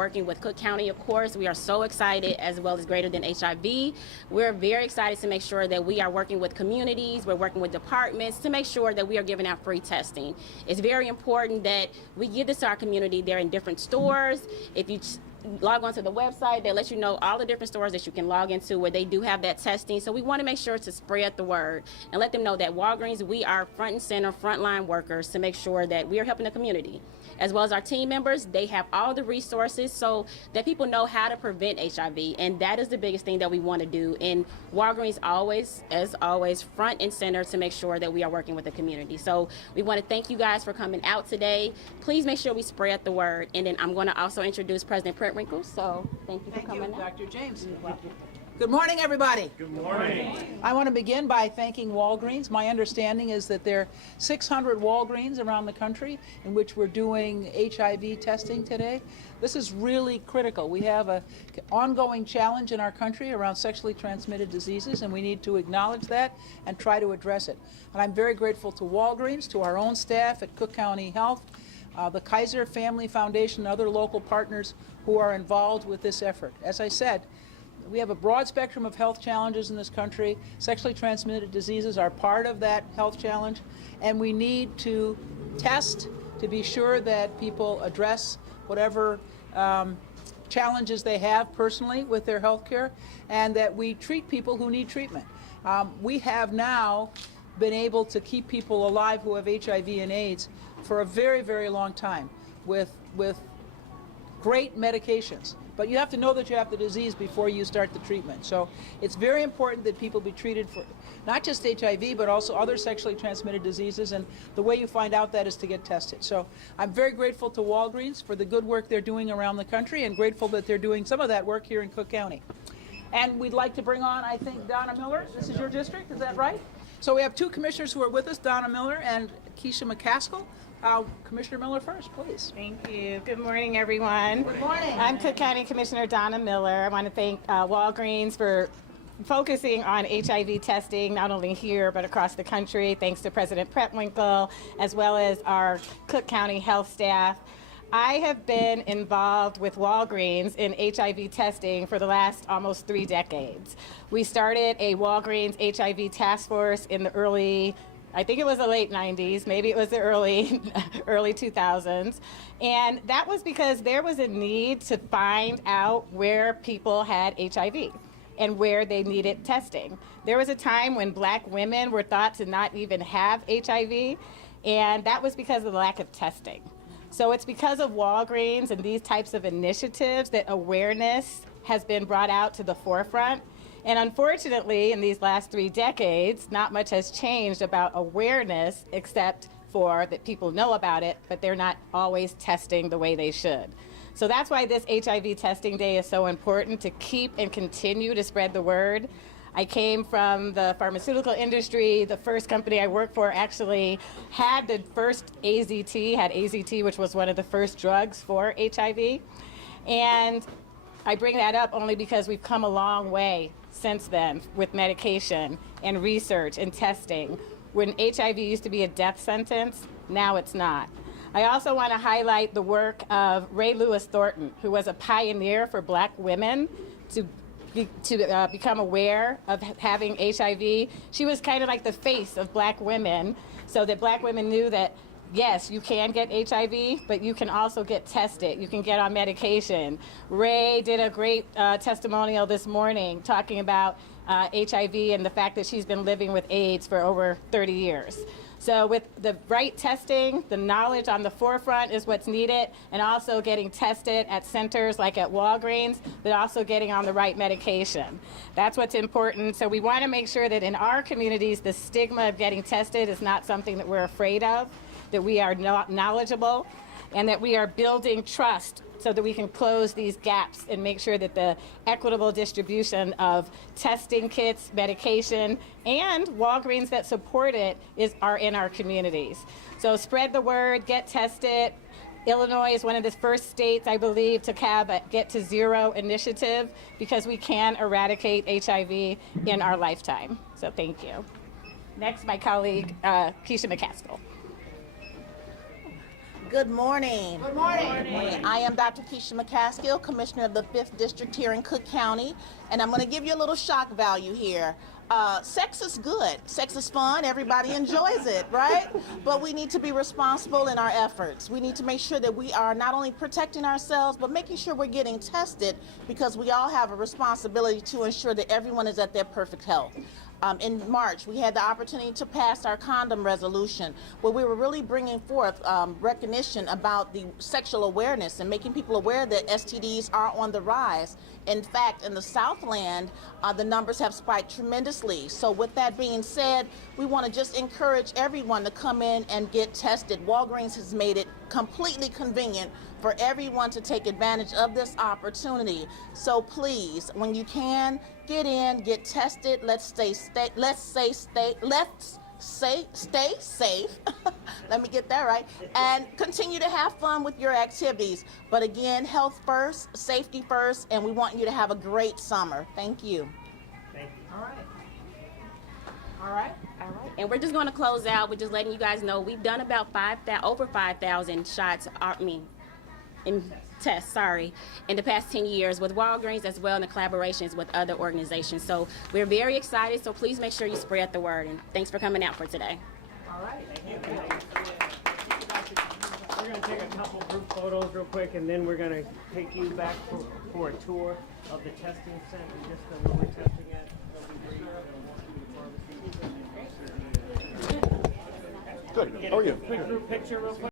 working with Cook County, of course. We are so excited, as well as Greater Than HIV. We're very excited to make sure that we are working with communities, we're working with departments to make sure that we are giving out free testing. It's very important that we give this to our community. They're in different stores. If you log onto the website, they let you know all the different stores that you can log into where they do have that testing. So we want to make sure to spread the word and let them know that Walgreens, we are front and center, frontline workers to make sure that we are helping the community. As well as our team members, they have all the resources so that people know how to prevent HIV. And that is the biggest thing that we want to do. And Walgreens always, as always, front and center to make sure that we are working with the community. So we want to thank you guys for coming out today. Please make sure we spread the word. And then I'm going to also introduce President Pretwinkle. So thank you for coming out. Dr. James. Good morning, everybody. Good morning. I want to begin by thanking Walgreens. My understanding is that there are 600 Walgreens around the country in which we're doing HIV testing today. This is really critical. We have an ongoing challenge in our country around sexually transmitted diseases, and we need to acknowledge that and try to address it. And I'm very grateful to Walgreens, to our own staff at Cook County Health, the Kaiser Family Foundation, and other local partners who are involved with this effort. As I said, we have a broad spectrum of health challenges in this country. Sexually transmitted diseases are part of that health challenge, and we need to test to be sure that people address whatever challenges they have personally with their health care, and that we treat people who need treatment. We have now been able to keep people alive who have HIV and AIDS for a very, very long time with great medications. But you have to know that you have the disease before you start the treatment. So it's very important that people be treated for not just HIV, but also other sexually transmitted diseases. And the way you find out that is to get tested. So I'm very grateful to Walgreens for the good work they're doing around the country, and grateful that they're doing some of that work here in Cook County. And we'd like to bring on, I think, Donna Miller. This is your district, is that right? So we have two commissioners who are with us, Donna Miller and Keisha McCascal. Commissioner Miller first, please. Thank you. Good morning, everyone. Good morning. I'm Cook County Commissioner Donna Miller. I want to thank Walgreens for focusing on HIV testing, not only here, but across the country, thanks to President Pretwinkle, as well as our Cook County health staff. I have been involved with Walgreens in HIV testing for the last almost 3 decades. We started a Walgreens HIV task force in the I think it was the late 90s, maybe it was the early 2000s. And that was because there was a need to find out where people had HIV and where they needed testing. There was a time when Black women were thought to not even have HIV, and that was because of the lack of testing. So it's because of Walgreens and these types of initiatives that awareness has been brought out to the forefront. And unfortunately, in these last 3 decades, not much has changed about awareness, except for that people know about it, but they're not always testing the way they should. So that's why this HIV testing day is so important, to keep and continue to spread the word. I came from the pharmaceutical industry. The first company I worked for actually had the first AZT, which was one of the first drugs for HIV. And I bring that up only because we've come a long way since then with medication and research and testing. When HIV used to be a death sentence, now it's not. I also want to highlight the work of Ray Lewis Thornton, who was a pioneer for Black women to become aware of having HIV. She was kind of like the face of Black women, so that Black women knew that yes, you can get HIV, but you can also get tested. You can get on medication. Ray did a great testimonial this morning talking about HIV and the fact that she's been living with AIDS for over 30 years. So with the right testing, the knowledge on the forefront is what's needed, and also getting tested at centers like at Walgreens, but also getting on the right medication. That's what's important. So we want to make sure that in our communities, the stigma of getting tested is not something that we're afraid of, that we are knowledgeable, and that we are building trust so that we can close these gaps and make sure that the equitable distribution of testing kits, medication, and Walgreens that support it are in our communities. So spread the word, get tested. Illinois is one of the first states, I believe, to have a Get to Zero initiative, because we can eradicate HIV in our lifetime. So thank you. Next, my colleague, Keisha McCascal. Good morning. Good morning. I am Dr. Keisha McCascal, Commissioner of the 5th District here in Cook County, and I'm going to give you a little shock value here. Sex is good. Sex is fun. Everybody enjoys it, right? But we need to be responsible in our efforts. We need to make sure that we are not only protecting ourselves, but making sure we're getting tested, because we all have a responsibility to ensure that everyone is at their perfect health. In March, we had the opportunity to pass our condom resolution, where we were really bringing forth recognition about the sexual awareness and making people aware that STDs are on the rise. In fact, in the Southland, the numbers have spiked tremendously. So with that being said, we want to just encourage everyone to come in and get tested. Walgreens has made it completely convenient for everyone to take advantage of this opportunity. So please, when you can, get in, get tested. Let's stay safe. Let me get that right. And continue to have fun with your activities. But again, health first, safety first, and we want you to have a great summer. Thank you. All right. And we're just going to close out with just letting you guys know we've done about over 5,000 shots, tests, in the past 10 years with Walgreens, as well in the collaborations with other organizations. So we're very excited, so please make sure you spread the word. And thanks for coming out for today. All right. Thank you. We're going to take a couple group photos real quick, and then we're going to take you back for a tour of the testing center, just where we're testing at. Good. How are you? Quick group picture real quick.